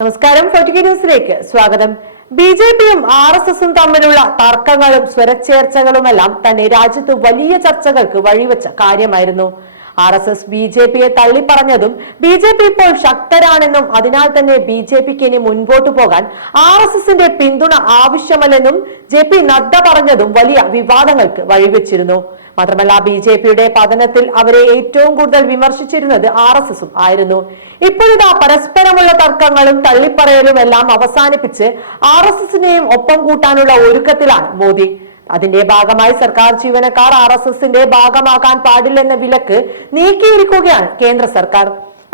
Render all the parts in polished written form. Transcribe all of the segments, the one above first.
നമസ്കാരം. ഫോർട്ടിക്ക ന്യൂസിലേക്ക് സ്വാഗതം. ബി.ജെ.പിയും ആർ.എസ്.എസും തമ്മിലുള്ള തർക്കങ്ങളും സ്വരച്ചേർച്ചകളുമെല്ലാം തന്നെ രാജ്യത്ത് വലിയ ചർച്ചകൾക്ക് വഴിവെച്ച കാര്യമായിരുന്നു. ആർ.എസ്.എസ് ബി.ജെ.പിയെ തള്ളിപ്പറഞ്ഞതും ബി.ജെ.പി ഇപ്പോൾ ശക്തരാണെന്നും അതിനാൽ തന്നെ ബി.ജെ.പിക്ക് ഇനി മുൻപോട്ടു പോകാൻ ആർ.എസ്.എസിന്റെ പിന്തുണ ആവശ്യമല്ലെന്നും ജെ.പി. നദ്ദ പറഞ്ഞതും വലിയ വിവാദങ്ങൾക്ക് വഴിവെച്ചിരുന്നു. മാത്രമല്ല, ബി.ജെ.പിയുടെ പതനത്തിൽ അവരെ ഏറ്റവും കൂടുതൽ വിമർശിച്ചിരുന്നത് ആർ.എസ്.എസും ആയിരുന്നു. ഇപ്പോഴിതാ പരസ്പരമുള്ള തർക്കങ്ങളും തള്ളിപ്പറയലും എല്ലാം അവസാനിപ്പിച്ച് ആർ.എസ്.എസിനെയും ഒപ്പം കൂട്ടാനുള്ള ഒരുക്കത്തിലാണ് മോദി. അതിന്റെ ഭാഗമായി സർക്കാർ ജീവനക്കാർ ആർ.എസ്.എസിന്റെ ഭാഗമാകാൻ പാടില്ലെന്ന വിലക്ക് നീക്കിയിരിക്കുകയാണ് കേന്ദ്ര സർക്കാർ.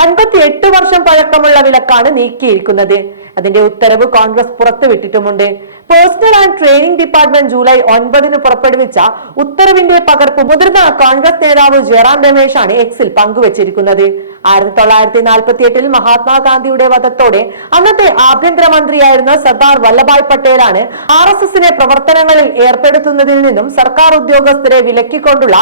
58 വർഷം പഴക്കമുള്ള വിലക്കാണ് നീക്കിയിരിക്കുന്നത്. അതിന്റെ ഉത്തരവ് കോൺഗ്രസ് പുറത്തുവിട്ടിട്ടുമുണ്ട്. Personnel and training department July 9 പുറപ്പെടുവിച്ച ഉത്തരവിന്റെ പകർപ്പ് മുതിർന്ന കോൺഗ്രസ് നേതാവ് ജയറാം രമേശാണ് എക്സിൽ പങ്കുവച്ചിരിക്കുന്നത്. 1948 മഹാത്മാഗാന്ധിയുടെ വധത്തോടെ അന്നത്തെ ആഭ്യന്തരമന്ത്രിയായിരുന്ന സർദാർ വല്ലഭായ് പട്ടേലാണ് ആർ.എസ്.എസിനെ പ്രവർത്തനങ്ങളിൽ ഏർപ്പെടുത്തുന്നതിൽ നിന്നും സർക്കാർ ഉദ്യോഗസ്ഥരെ വിലക്കിക്കൊണ്ടുള്ള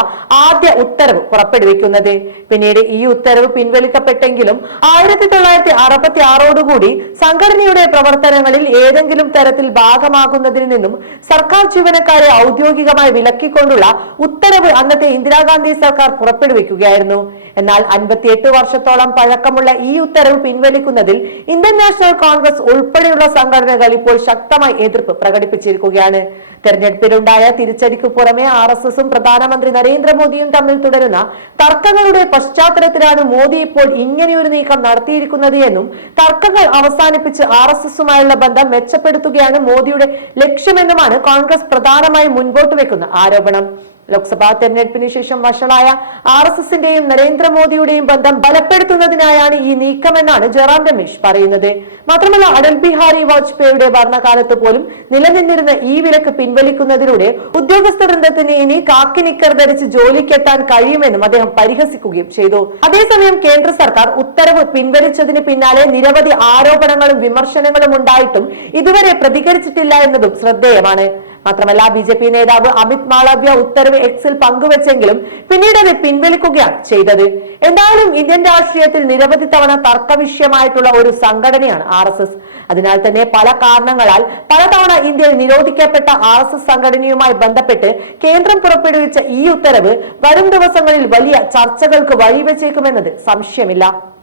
ആദ്യ ഉത്തരവ് പുറപ്പെടുവിക്കുന്നത്. പിന്നീട് ഈ ഉത്തരവ് പിൻവലിക്കപ്പെട്ടെങ്കിലും 1966 സംഘടനയുടെ പ്രവർത്തനങ്ങളിൽ ഏതെങ്കിലും തരത്തിൽ ഭാഗമാകുന്നതിൽ നിന്നും സർക്കാർ ജീവനക്കാരെ ഔദ്യോഗികമായി വിലക്കിക്കൊണ്ടുള്ള ഉത്തരവ് അന്നത്തെ ഇന്ദിരാഗാന്ധി സർക്കാർ പുറപ്പെടുവിക്കുകയായിരുന്നു. എന്നാൽ 58 വർഷത്തോളം പഴക്കമുള്ള ഈ ഉത്തരവ് പിൻവലിക്കുന്നതിൽ ഇന്ത്യൻ നാഷണൽ കോൺഗ്രസ് ഉൾപ്പെടെയുള്ള സംഘടനകൾ ഇപ്പോൾ ശക്തമായി എതിർപ്പ് പ്രകടിപ്പിച്ചിരിക്കുകയാണ്. തെരഞ്ഞെടുപ്പിലുണ്ടായ തിരിച്ചടിക്ക് പുറമെ ആർ.എസ്.എസും പ്രധാനമന്ത്രി നരേന്ദ്രമോദിയും തമ്മിൽ തുടരുന്ന തർക്കങ്ങളുടെ പശ്ചാത്തലത്തിലാണ് മോദി ഇപ്പോൾ ഇങ്ങനെയൊരു നീക്കം നടത്തിയിരിക്കുന്നത് എന്നും തർക്കങ്ങൾ അവസാനിപ്പിച്ച് ആർ.എസ്.എസുമായുള്ള ബന്ധം മെച്ചപ്പെടുത്തുകയാണ് മോദിയുടെ ലക്ഷ്യമെന്നുമാണ് കോൺഗ്രസ് പ്രധാനമായും മുൻപോട്ട് വെക്കുന്ന ആരോപണം. ലോക്സഭാ തെരഞ്ഞെടുപ്പിന് ശേഷം വഷളായ ആർ.എസ്.എസിന്റെയും നരേന്ദ്രമോദിയുടെയും ബന്ധം ബലപ്പെടുത്തുന്നതിനായാണ് ഈ നീക്കമെന്നാണ് ജയറാം രമേശ് പറയുന്നത്. മാത്രമല്ല, അടൽ ബിഹാരി വാജ്പേയിയുടെ ഭരണകാലത്ത് പോലും നിലനിന്നിരുന്ന ഈ വിലക്ക് പിൻവലിക്കുന്നതിലൂടെ ഉദ്യോഗസ്ഥ വൃന്ദത്തിന് ഇനി കാക്കി നിക്കർ ധരിച്ച് ജോലിക്കെത്താൻ കഴിയുമെന്നും അദ്ദേഹം പരിഹസിക്കുകയും ചെയ്തു. അതേസമയം കേന്ദ്ര സർക്കാർ ഉത്തരവ് പിൻവലിച്ചതിന് പിന്നാലെ നിരവധി ആരോപണങ്ങളും വിമർശനങ്ങളും ഉണ്ടായിട്ടും ഇതുവരെ പ്രതികരിച്ചിട്ടില്ല എന്നതും ശ്രദ്ധേയമാണ്. മാത്രമല്ല, ബി.ജെ.പി നേതാവ് അമിത് മാളവ്യ ഉത്തരവ് എക്സിൽ പങ്കുവെച്ചെങ്കിലും പിന്നീട് അത് പിൻവലിക്കുകയാണ് ചെയ്തത്. എന്തായാലും ഇന്ത്യൻ രാഷ്ട്രീയത്തിൽ നിരവധി തവണ തർക്കവിഷയമായിട്ടുള്ള ഒരു സംഘടനയാണ് ആർ.എസ്.എസ്. അതിനാൽ തന്നെ പല കാരണങ്ങളാൽ പലതവണ ഇന്ത്യയിൽ നിരോധിക്കപ്പെട്ട ആർ.എസ്.എസ് സംഘടനയുമായി ബന്ധപ്പെട്ട് കേന്ദ്രം പുറപ്പെടുവിച്ച ഈ ഉത്തരവ് വരും ദിവസങ്ങളിൽ വലിയ ചർച്ചകൾക്ക് വഴിവെച്ചേക്കുമെന്നത് സംശയമില്ല.